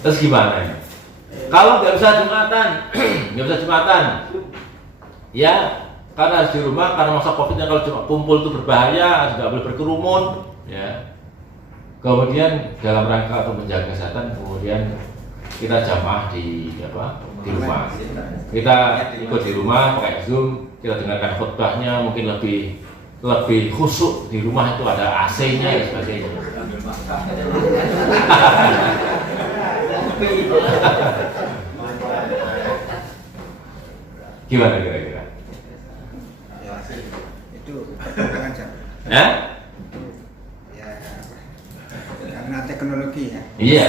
Terus gimana? Kalau nggak bisa Jumatan, ya karena harus di rumah, karena masa Covid-nya kalau cuma kumpul itu berbahaya, nggak boleh berkerumun, ya. Kemudian dalam rangka untuk menjaga kesehatan, kemudian kita jamaah di rumah. Kita ikut di rumah pakai Zoom, kita dengarkan khutbahnya, mungkin lebih khusyuk di rumah, itu ada AC-nya dan sebagainya. Gimana kira-kira? Ya, itu aja. Ya? Karena teknologi ya. Iya.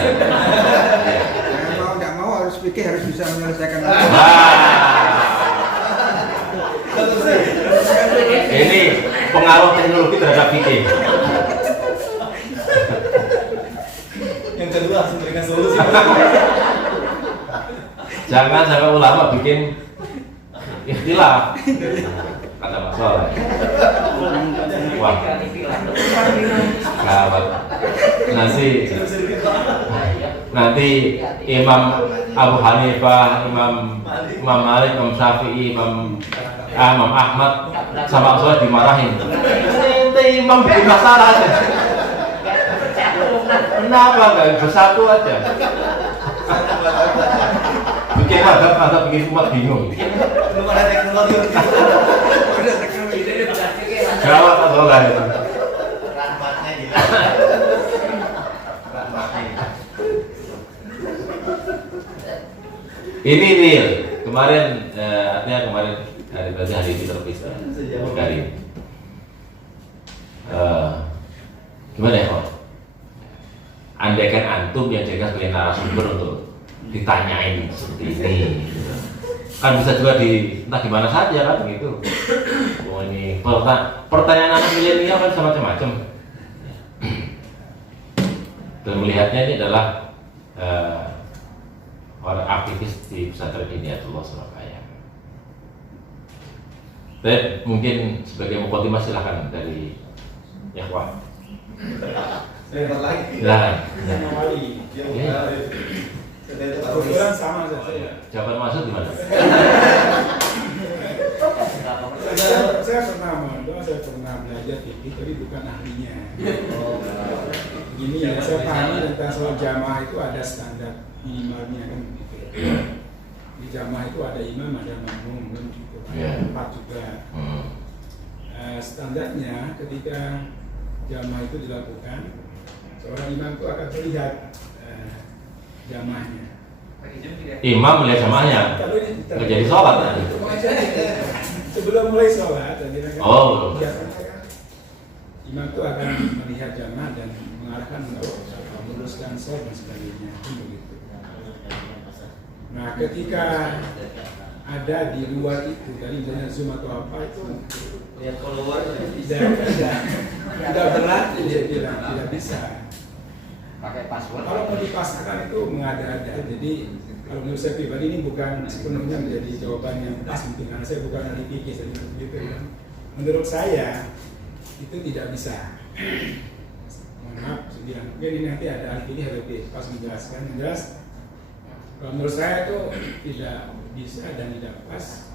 Mau nggak mau harus pikir, harus bisa menyelesaikan. Ini pengaruh teknologi terhadap fikih. Yang kedua harus memberikan solusi. Jangan sampai ulama bikin ikhtilaf. Kata Mas Soleh. Wah. Gawat. Nanti Imam Abu Hanifah, Imam Malik, Imam Syafi'i, Imam Ahmad sama Soleh dimarahin. Nanti Imam bikin masalah aja. Kenapa nggak bersatu aja? Bikin mazhab bikin umat bingung. Belum ada teknologi. Gawat atau enggak itu? Rahmatnya gila. Ini real. Kemarin artinya kemarin hari ini terpisah. Hari ini. Gimana ya kok? Andaikan antum yang jaga sebagai narasumber untuk ditanyain seperti ini, kan bisa juga entah di mana saja kan begitu. Oh, ini pertanyaan anak milenial kan sama macam-macam. Dan melihatnya ini adalah orang aktivis di pesantren Hidayatullah Surabaya. Tapi mungkin sebagai mukadimah silakan dari Ikhwan. Lagi. Silakan. Kebetulan sama saja. Jawaban maksud di mana? Saya pernah belajar fikih, tapi bukan ahlinya. Gini ya, saya pahami tentang soal jamaah itu ada standar minimalnya kan gitu. Di jamaah itu ada imam, ada makmum, kan gitu. Ada empat juga. Standarnya ketika jamaah itu dilakukan, seorang imam itu akan melihat jamaahnya. Imam melihat jamaahnya, nggak jadi sholat kan? Sebelum mulai sholat, Oh. biasanya kan imam itu akan melihat jamaah dan mengarahkan untuk meluruskan sholat dan sebagainya, begitu. Nah, ketika ada di luar itu, tadi misalnya Zoom atau apa itu, Lihat keluar. tidak berlaku, tidak bisa. Pakai password. Kalau mau dipasangkan itu mengada-ada. Jadi kalau menurut saya pribadi ini bukan sepenuhnya menjadi jawaban yang pas mungkin karena saya bukan ahli fikih jadi begitu ya. Menurut saya itu tidak bisa. Mohon maaf, saya mungkin ini nanti ada ahli fikih lebih pas menjelaskan. Jelas. Kalau menurut saya itu tidak bisa dan tidak pas.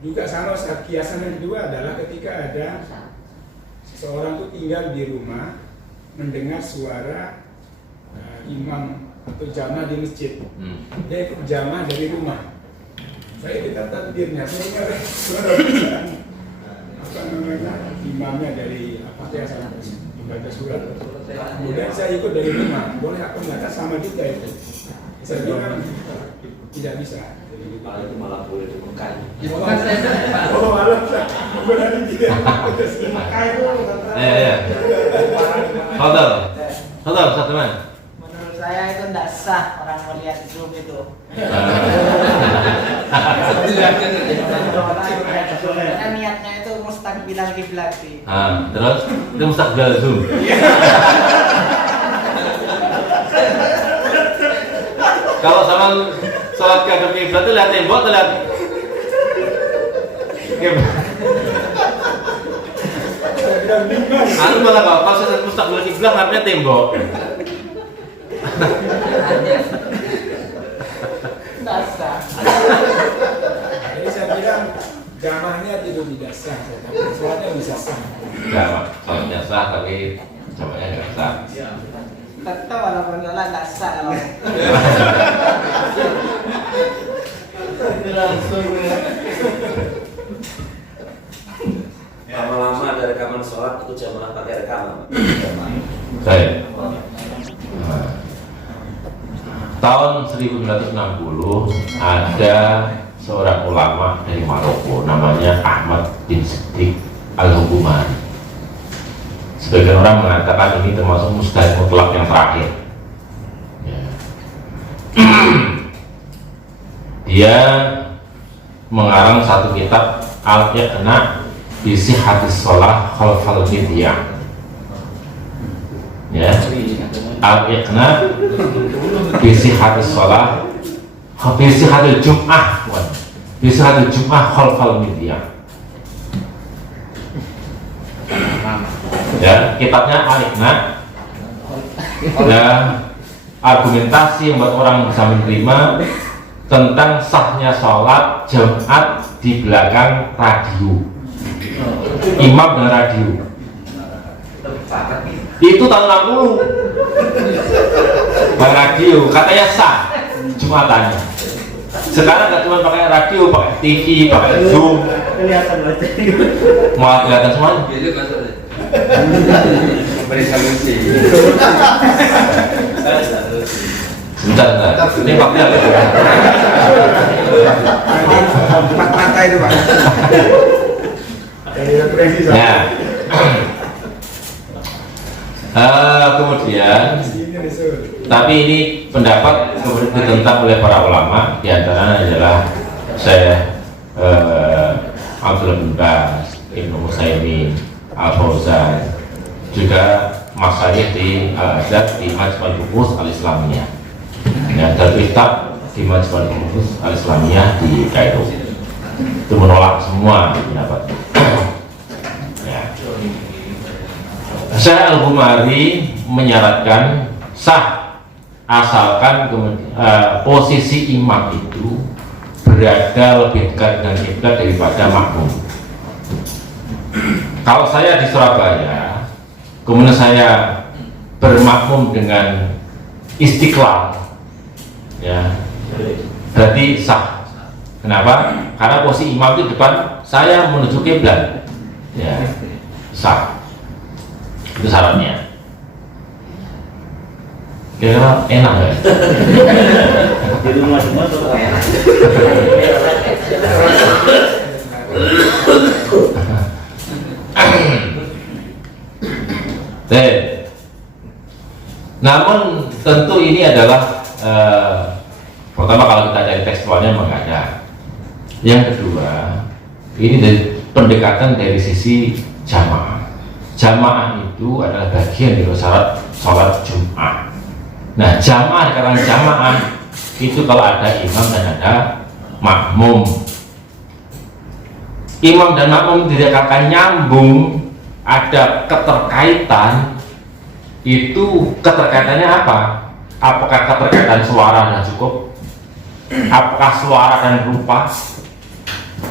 Juga sama kiasan yang kedua adalah ketika ada seseorang itu tinggal di rumah mendengar suara imam atau jamaah di masjid, dia ikut jamaah dari rumah. Saya kita takdirnya, saya ingat suara apa namanya imamnya dari apa ya salah membaca surat. Kemudian saya ikut dari rumah, boleh aku nggak sama juga itu? Saya bilang tidak bisa. Kalau itu malah boleh dimakan. Oh malah berani dia. Makan itu. Ya. Hotel, satu teman. Menurut saya itu tidak sah orang melihat Zoom itu. Karena niatnya itu mustaqbilal kiblati. Terus itu mustaqbil Zoom. Kalau sama sholat ke kiblat itu lihat tembok atau lihat tinggal 5. Aku malah kalau saya mustaqbil kiblah artinya tembok. Nggak sah. Jadi saya bilang jamahnya tidak sah, tapi sholatnya bisa sah. Enggak, sholatnya sah tapi jamaknya enggak sah. Tetap walaupun sholat nggak sah kalau Lama-lama ada rekaman sholat itu jamaah pakai rekaman. Baik. Tahun 1960 ada seorang ulama dari Maroko namanya Ahmad bin Siddiq Al-Hubumari. Sebagian orang mengatakan ini termasuk mustahil mutlak yang terakhir. Ya. Dia mengarang satu kitab Al-Iqna bi Sihhatis Shalah Khalfal Midyah. Ya. Al-Iqna bi Sihhatis Shalah bi Sihhatil Jum'ah bi Sihhatil Jum'ah Khalfal Midyah. Ya, kitabnya Al-Iqna. Dan argumentasi yang membuat orang bisa menerima tentang sahnya sholat Jumat di belakang radio, imam dan radio. Itu tahun 60 pakai radio, katanya sah Jumatannya. Sekarang nggak cuma pakai radio, pakai TV, pakai Zoom, mau kelihatan semuanya. Beri solusi. Sebentar. Ini fakta. Empat mata itu Pak. Ya. Kemudian, tapi ini pendapat kemudian ditentang oleh para ulama, diantaranya adalah Syekh Abdullah bin Baz, Ibnu Utsaimin, Al-Fauzan, juga Masyayikh di Al-Azhar di Majma' al-Buhus Al-Islamiyah. Ya, dan kitab di Majma' al-Buhus Al-Islamiyah di Kairo itu menolak semua pendapat. Ya. Syekh Al-Hubumari menyarankan sah asalkan posisi imam itu berada lebih dekat dengan kiblat daripada makmum. Kalau saya di Surabaya, kemudian saya bermakmum dengan Istiqlal, ya, berarti sah. Kenapa? Karena posisi imam di depan, saya menuju kiblat, ya, sah. Itu syaratnya. Kira-kira enak ya? Di rumah semua tuh enak. Namun tentu ini adalah pertama kalau kita cari tekstualnya memang ada. Yang kedua, ini dari pendekatan dari sisi jamaah. Jamaah itu adalah bagian dari syarat sholat Jumat. Nah, jamaah dikatakan jamaah itu kalau ada imam dan ada makmum. Imam dan makmum dikatakan nyambung, ada keterkaitan. Itu keterkaitannya apa? Apakah keterkaitan suara dan cukup? Apakah suara dan rupa?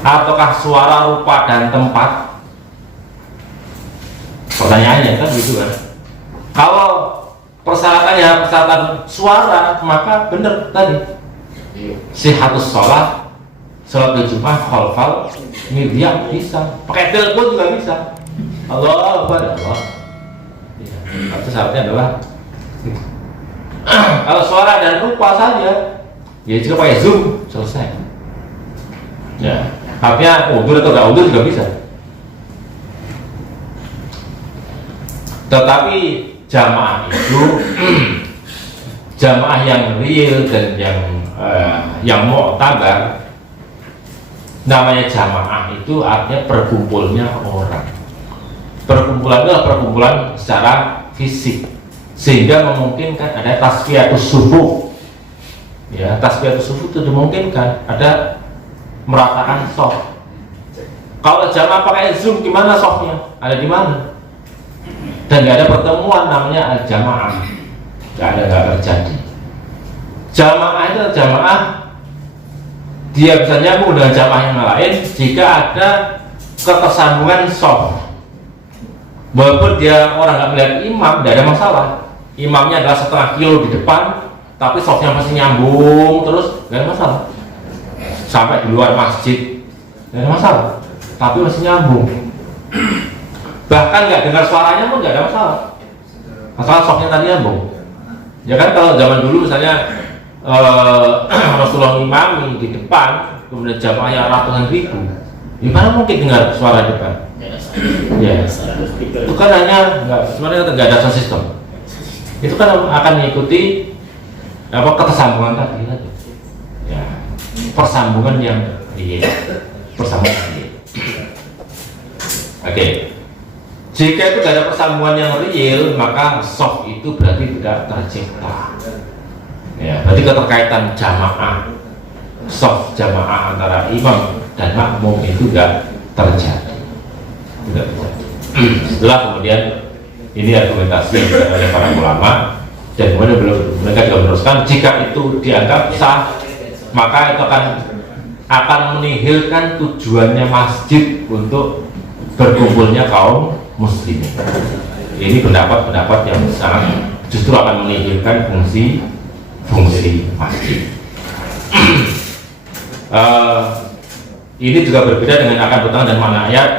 Ataukah suara, rupa, dan tempat? Pertanyaannya kan gitu kan. Kalau persyaratannya persyaratan suara, maka benar tadi Sihhatus Shalah, sholat Jumat khalfal midyah bisa. Pakai telepon juga bisa. Allah Akbar, Allah. Itu syaratnya adalah kalau suara dan rupa saja, ya juga pakai Zoom selesai. Ya, artinya udur atau nggak udur juga bisa. Tetapi jamaah itu jamaah yang real dan yang mu'tabar, namanya jamaah itu artinya berkumpulnya orang. Perkumpulan itu adalah perkumpulan secara fisik, sehingga memungkinkan ada tasfiyatus sufuh. Ya, tasfiyatus sufuh itu dimungkinkan ada meratakan soft. Kalau jamaah pakai Zoom, gimana softnya? Ada di mana? dan nggak ada pertemuan namanya al-jamaah, nggak terjadi. Jamaah itu jamaah dia bisa nyambung dengan jamaah yang lain jika ada ketersambungan shaf. Walaupun dia orang nggak melihat imam, tidak ada masalah. Imamnya adalah setengah kilo di depan, tapi shafnya masih nyambung terus, nggak ada masalah. Sampai di luar masjid, nggak ada masalah. Tapi masih nyambung. Bahkan nggak dengar suaranya pun nggak ada masalah. Masalah shafnya tadi nyambung. Ya kan kalau zaman dulu misalnya Rasulullah imam di depan, kemudian jamaahnya ratusan ribu, gimana mungkin dengar suara depan? Ya, itu kan hanya sebenarnya nggak ada sound system. Itu kan akan mengikuti apa ketersambungan tadi, ya, persambungan yang persambungan real. Oke. Jika itu tidak ada persambungan yang real, maka soft itu berarti tidak tercipta. Ya, berarti keterkaitan jamaah, soft jamaah antara imam dan makmum itu tidak terjadi. Setelah kemudian ini argumentasi yang diberikan oleh para ulama, dan kemudian mereka juga meneruskan jika itu dianggap sah, maka itu akan menihilkan tujuannya masjid untuk berkumpulnya kaum muslimin. Ini pendapat-pendapat yang sangat justru akan menihilkan fungsi masjid. Ini juga berbeda dengan akan bertang dan mana ayat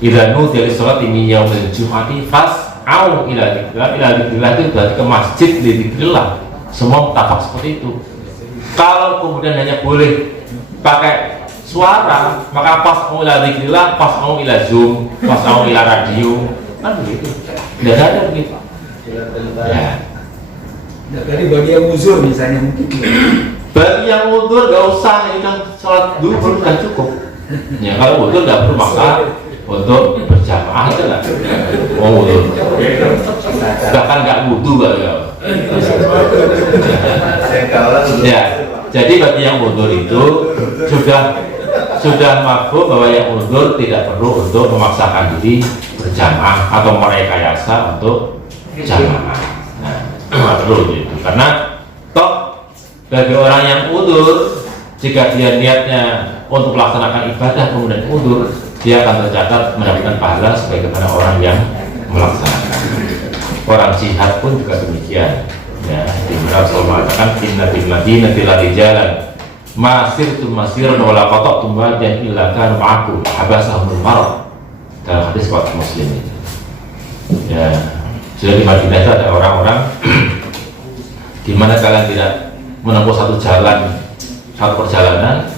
idza nudiya lis-sholati min yaumil jumu'ati fas'au ila dzikrillah itu berarti ke masjid li dzikrillah. Semua mutafaq seperti itu. Kalau kemudian hanya boleh pakai suara, maka fas'au ila dzikrillah, fas'au ila Zoom, fas'au ila radio, kan begitu. Tidak ada begitu. Ya. Nah, tadi bagi yang uzur misalnya mungkin. Bagi yang uzur nggak usah, itu kan sholat duhur sudah cukup. Ya kalau uzur nggak perlu maksa untuk berjamaah itu lah. Oh uzur. Bahkan nggak wudu ya. Ya. Jadi bagi yang uzur itu sudah mafhum bahwa yang uzur tidak perlu untuk memaksakan diri berjamaah atau merekayasa untuk jamaah. Nah, nggak perlu gitu. Karena toh bagi orang yang uzur, jika dia niatnya untuk melaksanakan ibadah kemudian uzur, dia akan tercatat mendapatkan pahala sebagaimana orang yang melaksanakan. Orang jihad pun juga demikian. Ya, di mana Rasul mengatakan inna bil madinati la rijalan masirtum masiran wala qata'tum wadiyan illa kanu ma'akum habasahumul marad. Dalam hadis riwayat Muslim ini. Ya, sudah di Madinah itu ada orang-orang di mana kalian tidak menempuh satu perjalanan,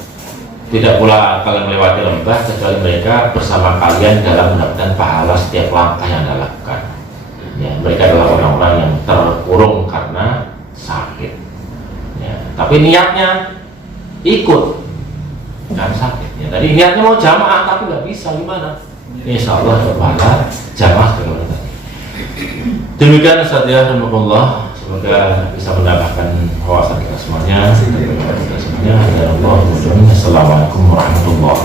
tidak pula kalian melewati lembah kecuali mereka bersama kalian dalam mendapatkan pahala setiap langkah yang Anda lakukan. Ya, mereka adalah orang-orang yang terkurung karena sakit. Ya, tapi niatnya ikut kan sakit. Ya, tadi niatnya mau jamaah tapi nggak bisa, gimana? Insya Allah pahala jamaah sebagai tadi. Demikian saja, alhamdulillah. Semoga bisa menambahkan wawasan kita semuanya. Assalamualaikum warahmatullahi wabarakatuh.